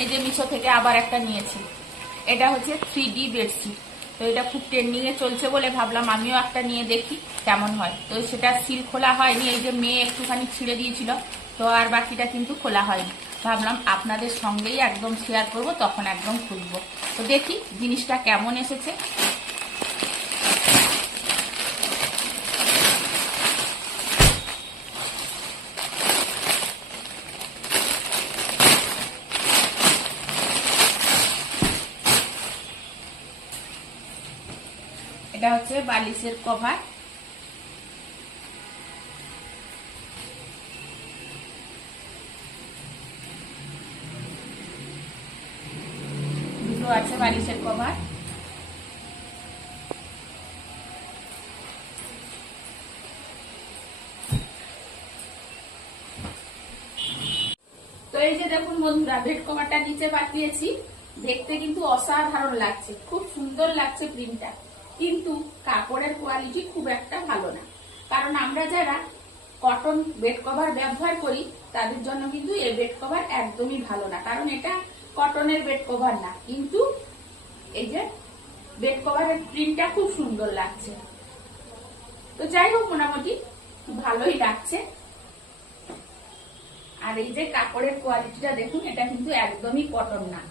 এই যে মিশো থেকে আবার একটা নিয়েছি, এটা হচ্ছে 3D বেডশিট। তো এটা খুব ট্রেন্ডিং এ চলছে বলে ভাবলাম আমিও একটা নিয়ে দেখি কেমন হয়। তো সেটা সিল খোলা হয়নি, এই যে মেয়ে একটুখানি ছিঁড়ে দিয়েছিল, তো আর বাকিটা কিন্তু খোলা হয়নি। ভাবলাম আপনাদের সঙ্গেই একদম শেয়ার করব, তখন একদম খুলবো। তো দেখি জিনিসটা কেমন এসেছে। এটা হচ্ছে বালিশের কভার। দুটো আছে বালিশের কভার। তো এই যে দেখুন বন্ধুরা, বেড কভারটা নিচে পাঠিয়েছি। দেখতে কিন্তু অসাধারণ লাগছে, খুব সুন্দর লাগছে প্রিন্টটা, কিন্তু কাপড়ের কোয়ালিটি খুব একটা ভালো না। কারণ আমরা যারা কটন বেড কভার ব্যবহার করি তাদের জন্য কিন্তু এই বেড কভার একদমই ভালো না, কারণ এটা কটনের বেড কভার না। কিন্তু এই যে বেড কভারের প্রিন্টটা খুব সুন্দর লাগছে। তো যাই হোক, মোটামুটি ভালোই লাগছে। আর এই যে কাপড়ের কোয়ালিটিটা দেখুন, এটা কিন্তু একদমই কটন না।